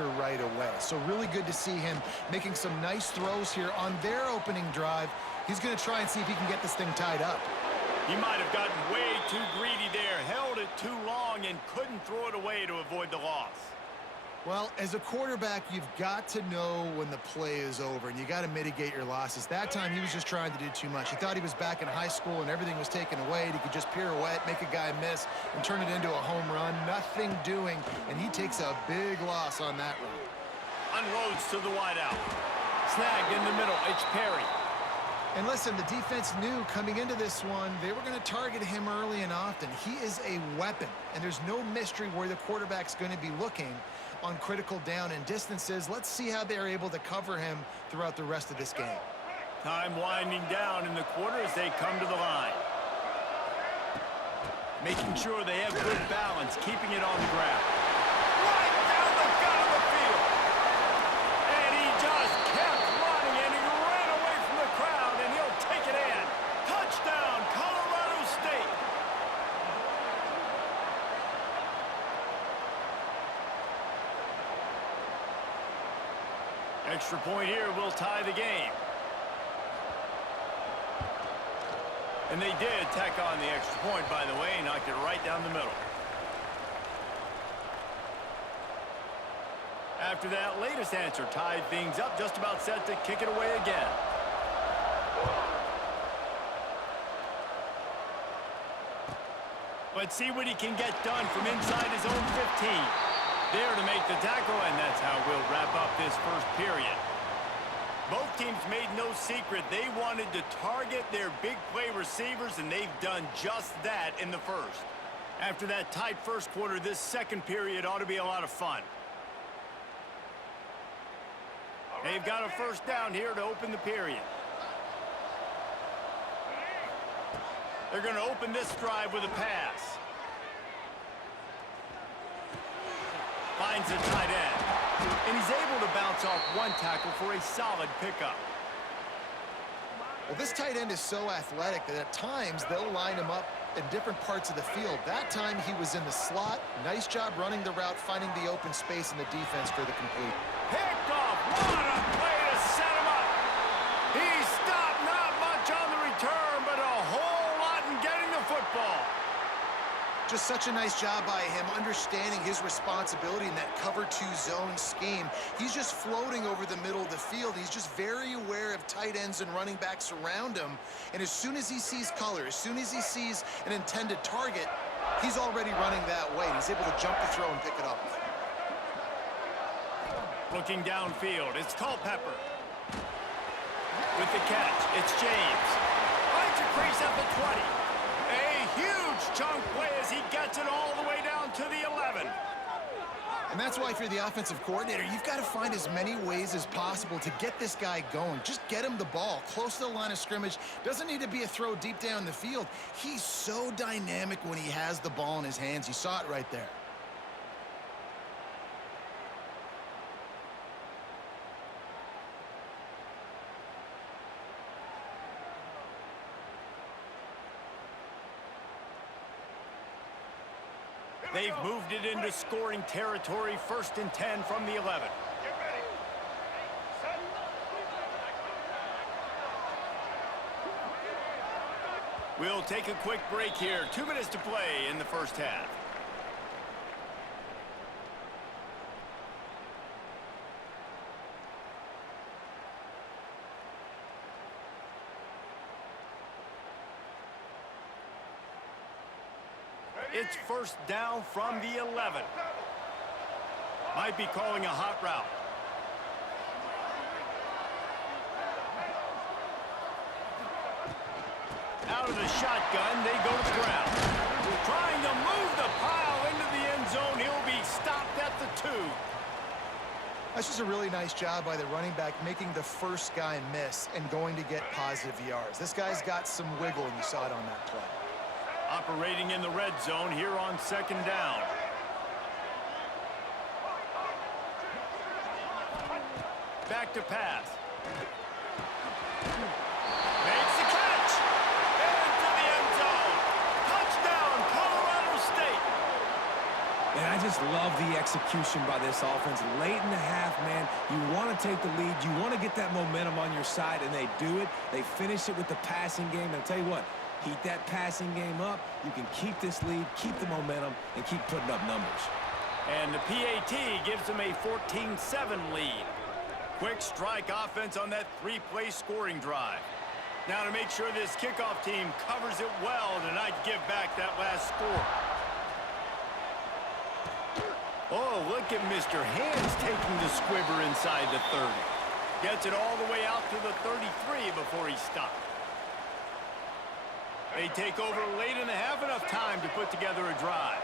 answer right away. So really good to see him making some nice throws here on their opening drive. He's going to try and see if he can get this thing tied up. He might have gotten way too greedy there, held it too long, and couldn't throw it away to avoid the loss. Well, as a quarterback, you've got to know when the play is over, and you got to mitigate your losses. That time, he was just trying to do too much. He thought he was back in high school and everything was taken away, and he could just pirouette, make a guy miss, and turn it into a home run. Nothing doing, and he takes a big loss on that run. Unloads to the wideout. Snagged in the middle. It's Perry. And listen, the defense knew coming into this one, they were going to target him early and often. He is a weapon, and there's no mystery where the quarterback's going to be looking on critical down and distances. Let's see how they're able to cover him throughout the rest of this game. Time winding down in the quarter as they come to the line. Making sure they have good balance, keeping it on the ground. Right down the gut of the field. And he just kept running, and he ran away from the crowd, and he'll take it in. Touchdown, Colorado State. Extra point here will tie the game. And they did tack on the extra point, by the way, knocked it right down the middle. After that latest answer tied things up, just about set to kick it away again. Let's see what he can get done from inside his own 15. There to make the tackle, and that's how we'll wrap up this first period. Both teams made no secret they wanted to target their big play receivers, and they've done just that in the first. After that tight first quarter, this second period ought to be a lot of fun. They've got a first down here to open the period. They're going to open this drive with a pass. Finds a tight end. And he's able to bounce off one tackle for a solid pickup. Well, this tight end is so athletic that at times they'll line him up in different parts of the field. That time he was in the slot. Nice job running the route, finding the open space in the defense for the complete. Picked off. What a play to set him up. He stopped not much on the return, but a whole lot in getting the football. Just such a nice job by him understanding his responsibility in that cover two zone scheme. He's just floating over the middle of the field. He's just very aware of tight ends and running backs around him. And as soon as he sees color, as soon as he sees an intended target, he's already running that way. He's able to jump the throw and pick it up. Looking downfield, it's Culpepper. With the catch, it's James. Finds a crease at the 20. A huge chunk play as he gets it all the way down to the 11. And that's why if you're the offensive coordinator, you've got to find as many ways as possible to get this guy going. Just get him the ball close to the line of scrimmage. Doesn't need to be a throw deep down the field. He's so dynamic when he has the ball in his hands. You saw it right there. They've moved it into scoring territory, 1st and 10 from the 11. We'll take a quick break here. 2 minutes to play in the first half. It's first down from the 11. Might be calling a hot route. Out of the shotgun, they go to the ground. Trying to move the pile into the end zone. He'll be stopped at the 2. That's just a really nice job by the running back making the first guy miss and going to get positive yards. This guy's got some wiggle, and you saw it on that play. Operating in the red zone here on 2nd down. Back to pass. Makes the catch. Into the end zone. Touchdown, Colorado State. And I just love the execution by this offense. Late in the half, man, you want to take the lead. You want to get that momentum on your side, and they do it. They finish it with the passing game. And I'll tell you what, heat that passing game up. You can keep this lead, keep the momentum, and keep putting up numbers. And the PAT gives them a 14-7 lead. Quick strike offense on that three-play scoring drive. Now to make sure this kickoff team covers it well to not give back that last score. Oh, look at Mr. Hands taking the squibber inside the 30. Gets it all the way out to the 33 before he stopped. They take over late in the half, enough time to put together a drive.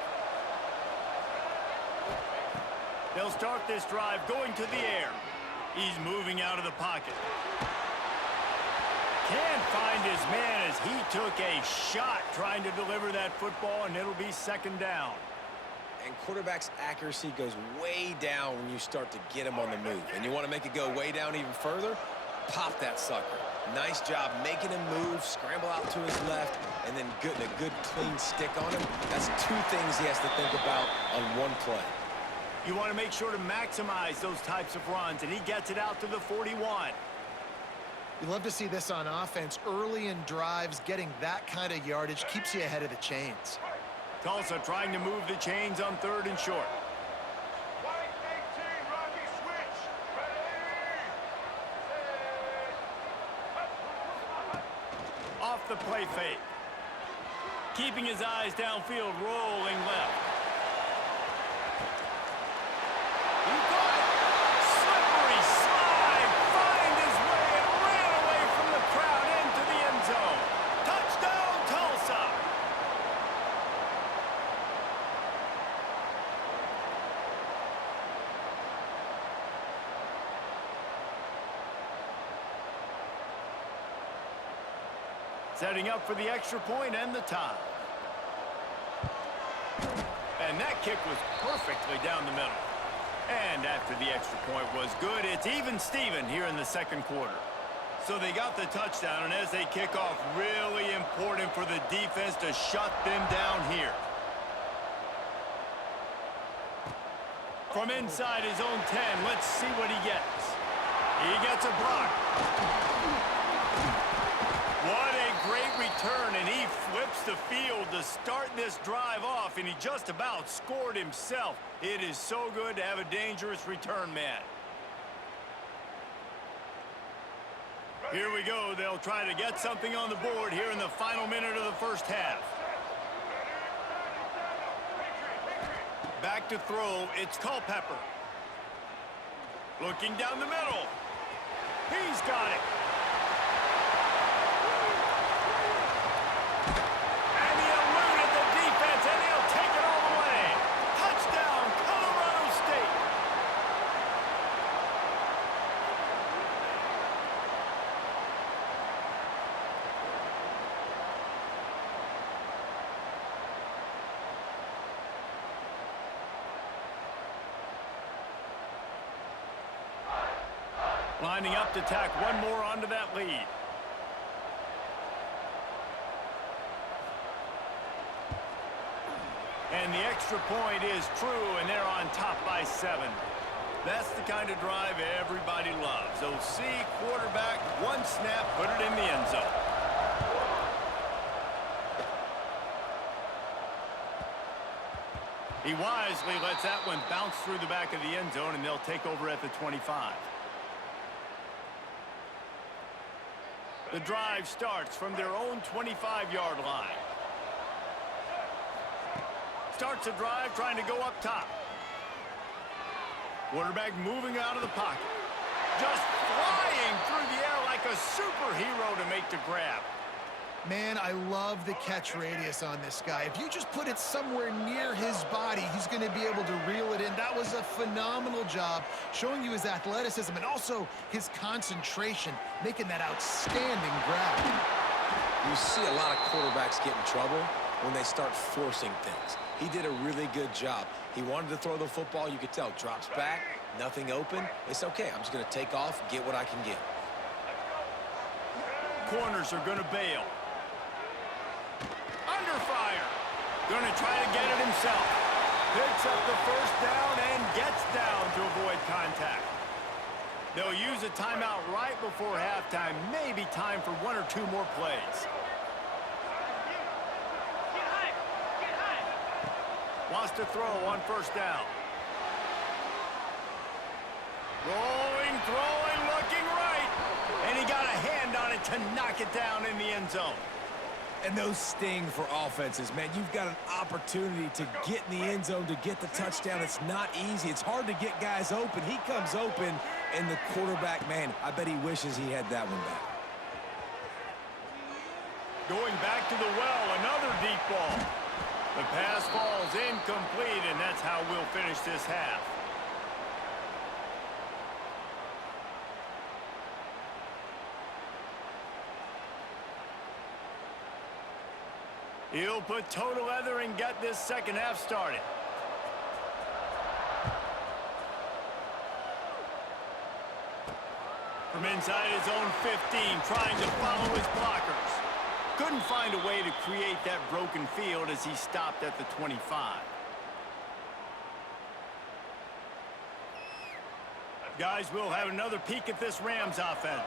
They'll start this drive going to the air. He's moving out of the pocket. Can't find his man as he took a shot trying to deliver that football, and it'll be second down. And quarterback's accuracy goes way down when you start to get him on the move. And you want to make it go way down even further? Pop that sucker. Nice job making him move, scramble out to his left, and then getting a good clean stick on him. That's two things he has to think about on one play. You want to make sure to maximize those types of runs, and he gets it out to the 41. You love to see this on offense. Early in drives, getting that kind of yardage keeps you ahead of the chains. Tulsa trying to move the chains on 3rd and short. White 18, Rocky switch. Ready? Off the play fake. Keeping his eyes downfield, rolling left. He got it. Slippery slide. Find his way and ran away from the crowd into the end zone. Touchdown, Tulsa. Setting up for the extra point and the tie. And that kick was perfectly down the middle. And after the extra point was good, it's even Steven here in the second quarter. So they got the touchdown, and as they kick off, really important for the defense to shut them down here. From inside his own 10, let's see what he gets. He gets a block. What a great return, and he flips the field to start this drive off, and he just about scored himself. It is so good to have a dangerous return man. Here we go. They'll try to get something on the board here in the final minute of the first half. Back to throw. It's Culpepper. Looking down the middle. He's got it. And he eluded the defense, and he'll take it all the way. Touchdown, Colorado State. Lining up to tack one more onto that lead. And the extra point is true, and they're on top by 7. That's the kind of drive everybody loves. OC, quarterback, one snap, put it in the end zone. He wisely lets that one bounce through the back of the end zone, and they'll take over at the 25. The drive starts from their own 25-yard line. Starts a drive trying to go up top. Quarterback moving out of the pocket. Just flying through the air like a superhero to make the grab. Man, I love the catch radius on this guy. If you just put it somewhere near his body, he's going to be able to reel it in. That was a phenomenal job, showing you his athleticism and also his concentration, making that outstanding grab. You see a lot of quarterbacks get in trouble when they start forcing things. He did a really good job. He wanted to throw the football. You could tell. Drops back, nothing open. It's okay. I'm just going to take off, get what I can get. Corners are going to bail. Under fire. Going to try to get it himself. Picks up the first down and gets down to avoid contact. They'll use a timeout right before halftime. Maybe time for one or two more plays. Wants to throw on first down. Rolling, throwing, looking right. And he got a hand on it to knock it down in the end zone. And those sting for offenses, man. You've got an opportunity to get in the end zone, to get the touchdown. It's not easy. It's hard to get guys open. He comes open, and the quarterback, man, I bet he wishes he had that one back. Going back to the well, another deep ball. The pass falls incomplete, and that's how we'll finish this half. He'll put toe to leather and get this second half started. From inside his own 15, trying to follow his blockers. Couldn't find a way to create that broken field as he stopped at the 25. Guys, we'll have another peek at this Rams offense.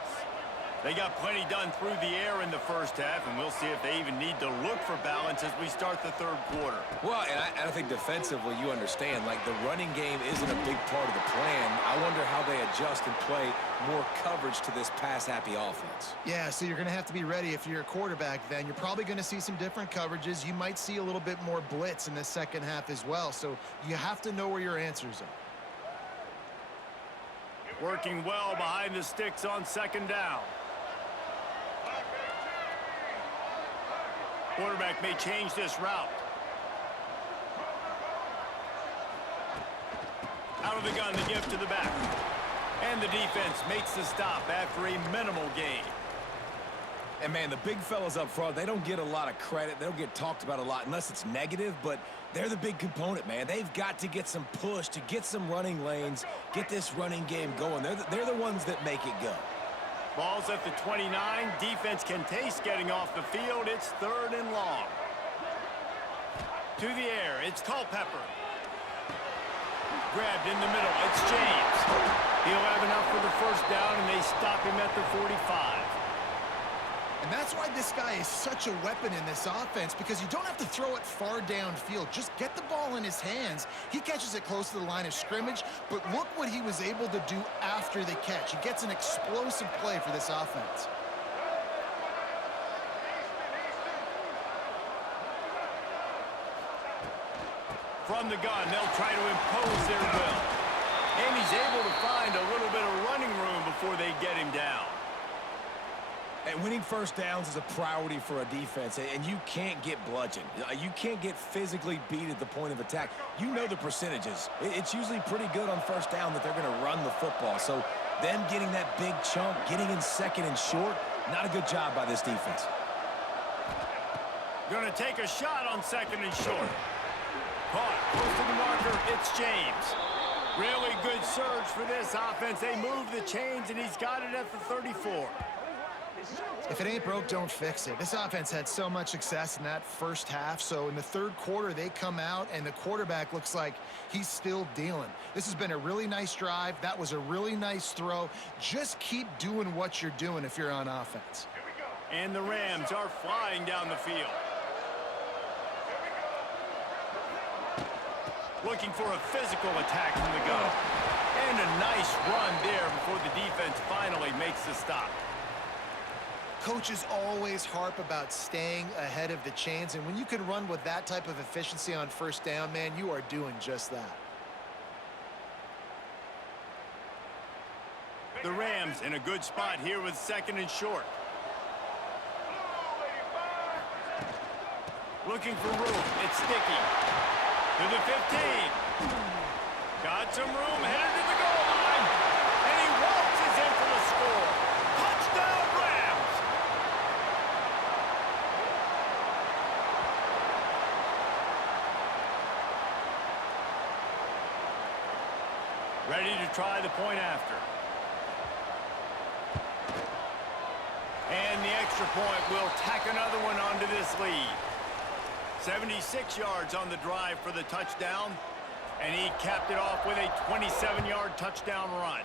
They got plenty done through the air in the first half, and we'll see if they even need to look for balance as we start the third quarter. Well, and I think defensively, you understand, like the running game isn't a big part of the plan. I wonder how they adjust and play more coverage to this pass-happy offense. Yeah, so you're going to have to be ready if you're a quarterback then. You're probably going to see some different coverages. You might see a little bit more blitz in the second half as well, so you have to know where your answers are. Working well behind the sticks on second down. Quarterback may change this route. Out of the gun, the give to the back. And the defense makes the stop after a minimal gain. And, man, the big fellas up front, they don't get a lot of credit. They don't get talked about a lot unless it's negative, but they're the big component, man. They've got to get some push, to get some running lanes, get this running game going. They're the ones that make it go. Ball's at the 29. Defense can taste getting off the field. It's third and long. To the air, it's Culpepper. Grabbed in the middle, it's James. He'll have enough for the first down, and they stop him at the 45. And that's why this guy is such a weapon in this offense, because you don't have to throw it far downfield. Just get the ball in his hands. He catches it close to the line of scrimmage, but look what he was able to do after the catch. He gets an explosive play for this offense. From the gun, they'll try to impose their will. And he's able to find a little bit of running room before they get him down. And winning first downs is a priority for a defense, and you can't get bludgeoned. You can't get physically beat at the point of attack. You know the percentages. It's usually pretty good on first down that they're going to run the football. So them getting that big chunk, getting in second and short, not a good job by this defense. Going to take a shot on second and short. Caught close to the marker, it's James. Really good surge for this offense. They move the chains, and he's got it at the 34. If it ain't broke, don't fix it. This offense had so much success in that first half, so in the third quarter, they come out, and the quarterback looks like he's still dealing. This has been a really nice drive. That was a really nice throw. Just keep doing what you're doing if you're on offense. And the Rams are flying down the field. Looking for a physical attack from the gun. And a nice run there before the defense finally makes the stop. Coaches always harp about staying ahead of the chains, and when you can run with that type of efficiency on first down, man, you are doing just that. The Rams in a good spot here with second and short. Looking for room. It's Sticky. To the 15. Got some room, headed to the goal line. And he waltzes in for the score. Touchdown, Rams! Ready to try the point after. And the extra point will tack another one onto this lead. 76 yards on the drive for the touchdown. And he capped it off with a 27-yard touchdown run.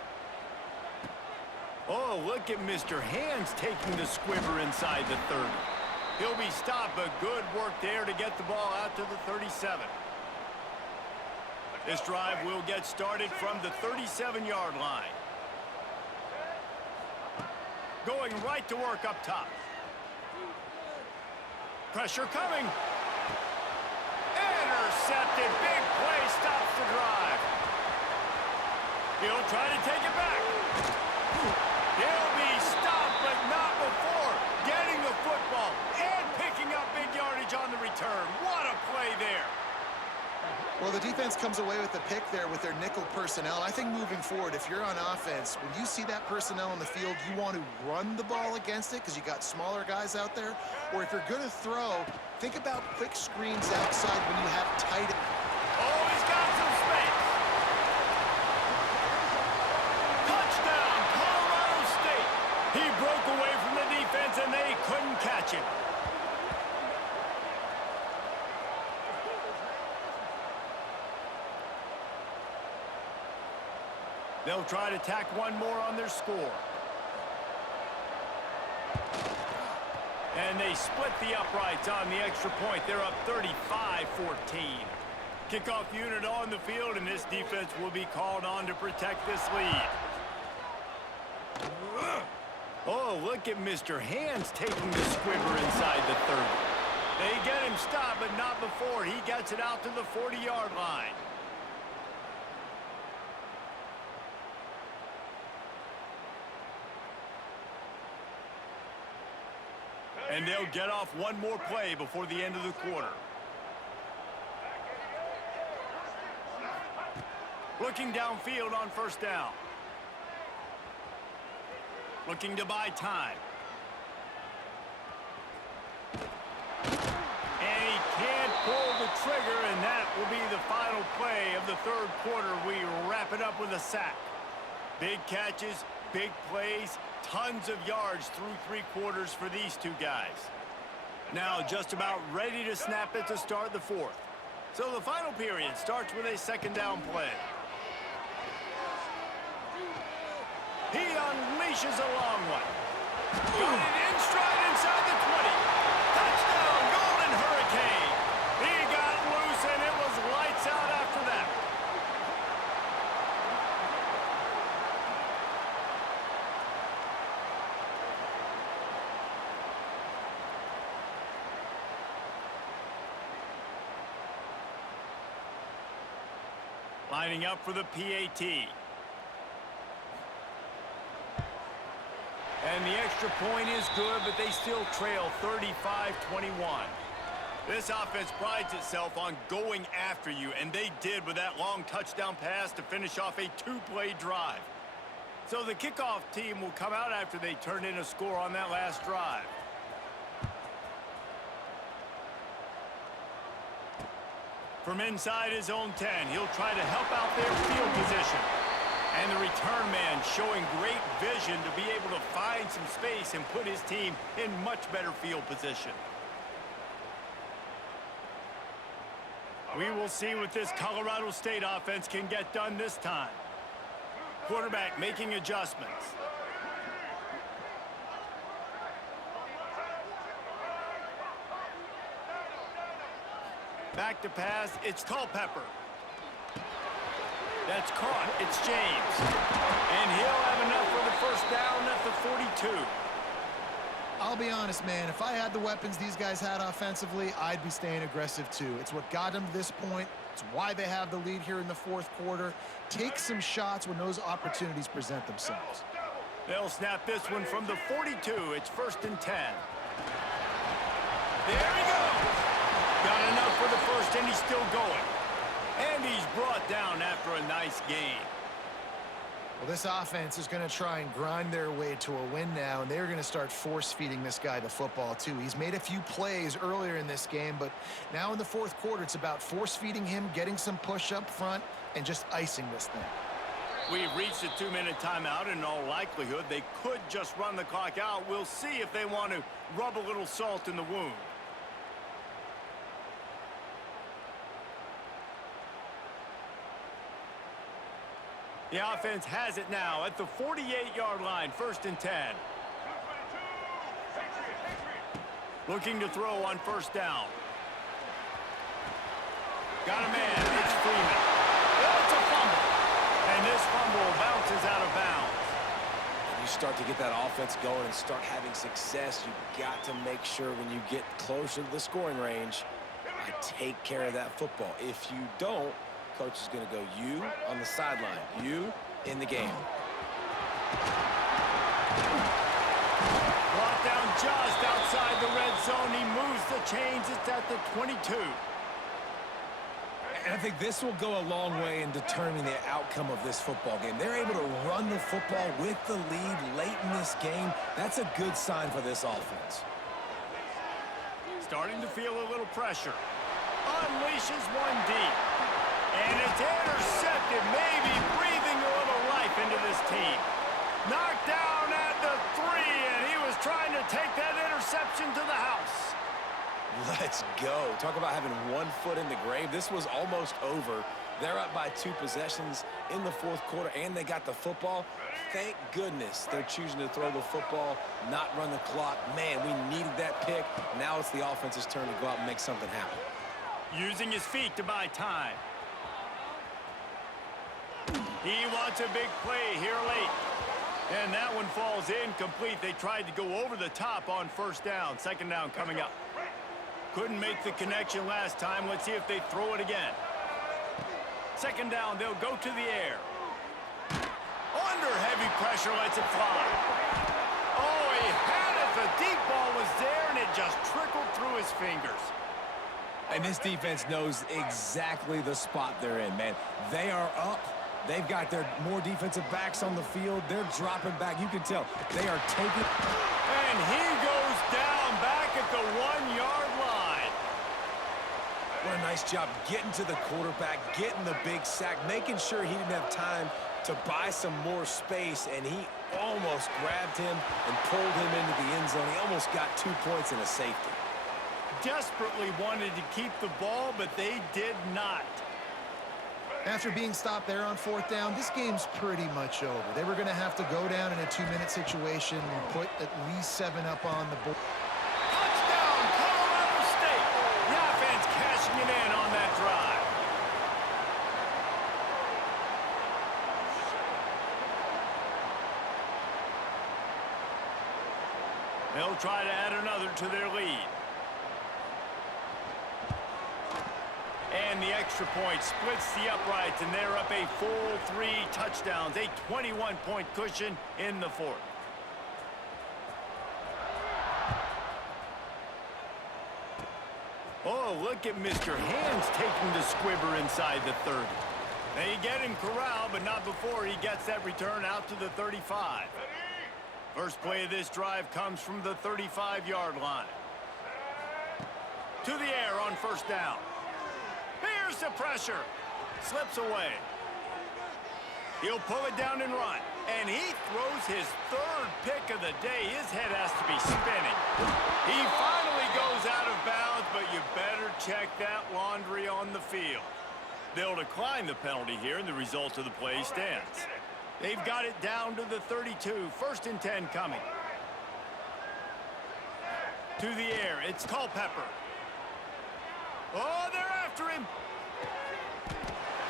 Oh, look at Mr. Hands taking the squibber inside the 30. He'll be stopped, but good work there to get the ball out to the 37. This drive will get started from the 37-yard line. Going right to work up top. Pressure coming. Intercepted. Big play stops the drive. He'll try to take it back. He'll be stopped, but not before getting the football and picking up big yardage on the return. What a play there. Well, the defense comes away with the pick there with their nickel personnel. I think moving forward, if you're on offense, when you see that personnel on the field, you want to run the ball against it because you got smaller guys out there. Or if you're going to throw, think about quick screens outside when you have tight. Oh, he's got some space. Touchdown, Colorado State. He broke away from the defense, and they couldn't catch him. They'll try to tack one more on their score. And they split the uprights on the extra point. They're up 35-14. Kickoff unit on the field, and this defense will be called on to protect this lead. Oh, look at Mr. Hands taking the squibber inside the 30. They get him stopped, but not before he gets it out to the 40-yard line. And they'll get off one more play before the end of the quarter. Looking downfield on first down. Looking to buy time. And he can't pull the trigger, and that will be the final play of the third quarter. We wrap it up with a sack. Big catches, big plays, tons of yards through three quarters for these two guys. Now just about ready to snap it to start the fourth. So the final period starts with a second down play. He unleashes a long one. Got it in stride inside the 20. Touchdown, Golden Hurricane. He got loose, and it was lights out after that. Lining up for the PAT. And the extra point is good, but they still trail 35-21. This offense prides itself on going after you, and they did with that long touchdown pass to finish off a two-play drive. So the kickoff team will come out after they turn in a score on that last drive. From inside his own 10, he'll try to help out their field position. And the return man showing great vision to be able to find some space and put his team in much better field position. We will see what this Colorado State offense can get done this time. Quarterback making adjustments. Back to pass, it's Culpepper. That's caught, it's James. And he'll have enough for the first down at the 42. I'll be honest, man, if I had the weapons these guys had offensively, I'd be staying aggressive too. It's what got them to this point. It's why they have the lead here in the fourth quarter. Take some shots when those opportunities present themselves. They'll snap this one from the 42. It's 1st and 10. There he goes. Got enough for the first, and he's still going. And he's brought down after a nice gain. Well, this offense is going to try and grind their way to a win now, and they're going to start force-feeding this guy the football, too. He's made a few plays earlier in this game, but now in the fourth quarter, it's about force-feeding him, getting some push up front, and just icing this thing. We've reached a 2-minute timeout. In all likelihood, they could just run the clock out. We'll see if they want to rub a little salt in the wound. The offense has it now at the 48-yard line, 1st and 10. Looking to throw on 1st down. Got a man. It's Freeman. It's a fumble. And this fumble bounces out of bounds. When you start to get that offense going and start having success, you've got to make sure when you get closer to the scoring range, take care of that football. If you don't, coach is going to go you on the sideline, you in the game. Brought down just outside the red zone. He moves the chains. It's at the 22. And I think this will go a long way in determining the outcome of this football game. They're able to run the football with the lead late in this game. That's a good sign for this offense. Starting to feel a little pressure. Unleashes one deep. And it's intercepted, maybe breathing a little life into this team. Knocked down at the 3, and he was trying to take that interception to the house. Let's go. Talk about having one foot in the grave. This was almost over. They're up by 2 possessions in the 4th quarter, and they got the football. Thank goodness they're choosing to throw the football, not run the clock. Man, we needed that pick. Now it's the offense's turn to go out and make something happen. Using his feet to buy time. He wants a big play here late. And that one falls incomplete. They tried to go over the top on 1st down. 2nd down coming up. Couldn't make the connection last time. Let's see if they throw it again. 2nd down, they'll go to the air. Under heavy pressure, lets it fly. Oh, he had it. The deep ball was there, and it just trickled through his fingers. And this defense knows exactly the spot they're in, man. They are up. They've got their more defensive backs on the field. They're dropping back. You can tell they are taking. And he goes down back at the 1-yard line. What a nice job getting to the quarterback, getting the big sack, making sure he didn't have time to buy some more space, and he almost grabbed him and pulled him into the end zone. He almost got 2 points and a safety. Desperately wanted to keep the ball, but they did not. After being stopped there on 4th down, this game's pretty much over. They were going to have to go down in a 2-minute situation and put at least 7 up on the board. Touchdown, Colorado State. The offense cashing it in on that drive. They'll try to add another to their lead. And the extra point splits the uprights, and they're up a full 3 touchdowns, a 21-point cushion in the 4th. Oh, look at Mr. Hands taking the squibber inside the 30. They get him corralled, but not before he gets that return out to the 35. First play of this drive comes from the 35-yard line. To the air on 1st down. Here's the pressure. Slips away. He'll pull it down and run. And he throws his 3rd pick of the day. His head has to be spinning. He finally goes out of bounds, but you better check that laundry on the field. They'll decline the penalty here, and the result of the play stands. They've got it down to the 32. 1st and 10 coming. To the air. It's Culpepper. Oh, they're after him.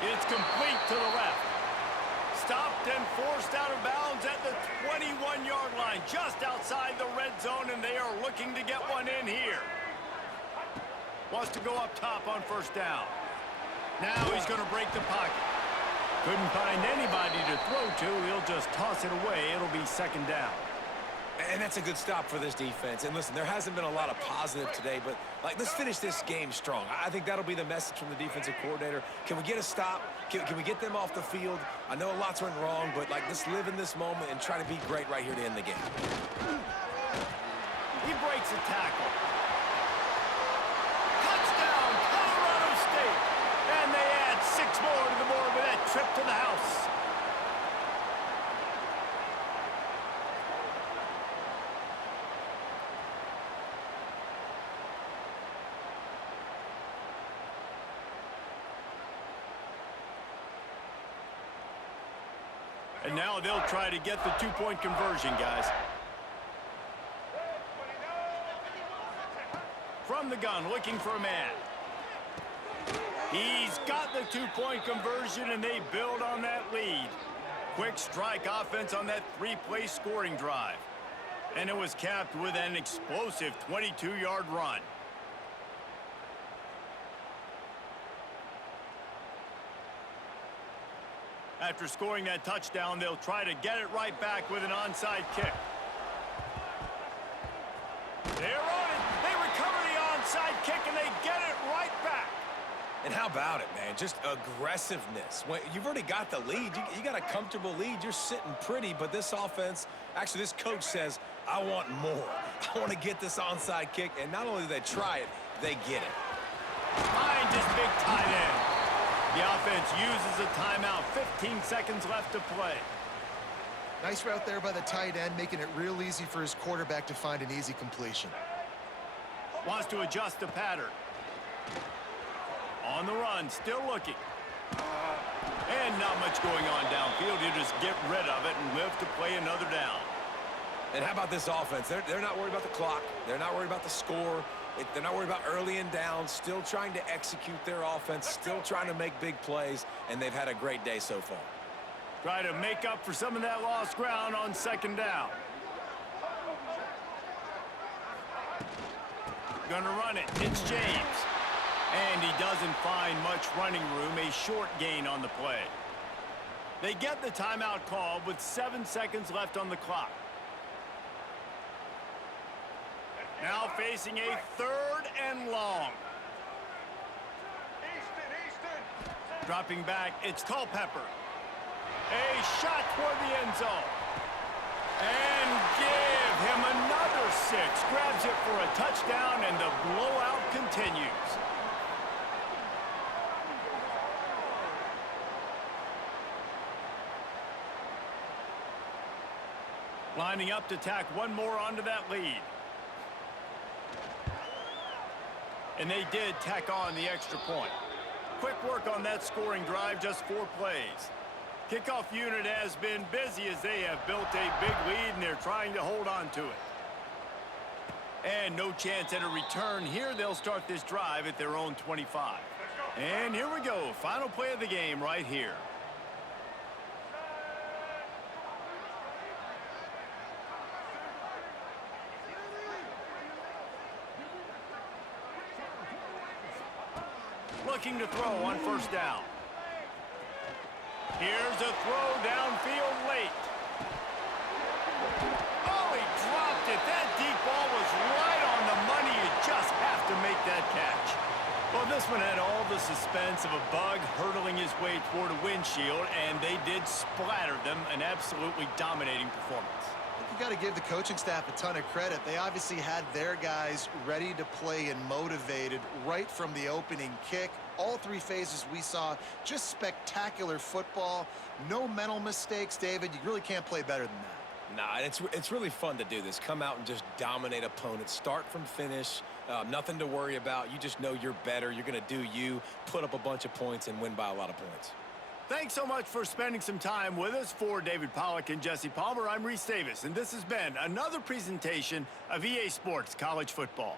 It's complete to the left. Stopped and forced out of bounds at the 21-yard line, just outside the red zone, and they are looking to get one in here. Wants to go up top on 1st down. Now he's going to break the pocket. Couldn't find anybody to throw to. He'll just toss it away. It'll be 2nd down. And that's a good stop for this defense. And listen, there hasn't been a lot of positive today, but let's finish this game strong. I think that'll be the message from the defensive coordinator. Can we get a stop? Can we get them off the field? I know a lot's went wrong, but let's live in this moment and try to be great right here to end the game. He breaks a tackle. Touchdown, Colorado State. And they add 6 more to the board with that trip to the house. And now they'll try to get the two-point conversion, guys. From the gun, looking for a man. He's got the two-point conversion, and they build on that lead. Quick strike offense on that three-play scoring drive. And it was capped with an explosive 22-yard run. After scoring that touchdown, they'll try to get it right back with an onside kick. They're on it. They recover the onside kick, and they get it right back. And how about it, man? Just aggressiveness. When you've already got the lead. You got a comfortable lead. You're sitting pretty, but this offense, actually this coach says, I want more. I want to get this onside kick. And not only do they try it, they get it. Finds his big tight end. The offense uses a timeout. 15 seconds left to play. Nice route there by the tight end, making it real easy for his quarterback to find an easy completion. Wants to adjust the pattern. On the run, still looking. And not much going on downfield. You just get rid of it and live to play another down. And how about this offense? They're not worried about the clock. They're not worried about the score. They're not worried about early and down. Still trying to execute their offense. Still trying to make big plays. And they've had a great day so far. Try to make up for some of that lost ground on second down. Gonna run it. It's James. And he doesn't find much running room. A short gain on the play. They get the timeout called with 7 seconds left on the clock. Now facing a 3rd and long. Easton. Dropping back, it's Culpepper. A shot toward the end zone. And give him another 6. Grabs it for a touchdown, and the blowout continues. Lining up to tack one more onto that lead. And they did tack on the extra point. Quick work on that scoring drive, just 4 plays. Kickoff unit has been busy as they have built a big lead, and they're trying to hold on to it. And no chance at a return here. They'll start this drive at their own 25. And here we go. Final play of the game right here. Looking to throw on first down. Here's a throw downfield late. Oh, he dropped it. That deep ball was right on the money. You just have to make that catch. Well, this one had all the suspense of a bug hurtling his way toward a windshield, and they did splatter them. An absolutely dominating performance. You got to give the coaching staff a ton of credit. They obviously had their guys ready to play and motivated right from the opening kick. All 3 phases we saw, just spectacular football. No mental mistakes, David. You really can't play better than that. Nah, it's really fun to do this. Come out and just dominate opponents. Start from finish. Nothing to worry about. You just know you're better. You're going to do you, put up a bunch of points, and win by a lot of points. Thanks so much for spending some time with us. For David Pollack and Jesse Palmer, I'm Reese Davis, and this has been another presentation of EA Sports College Football.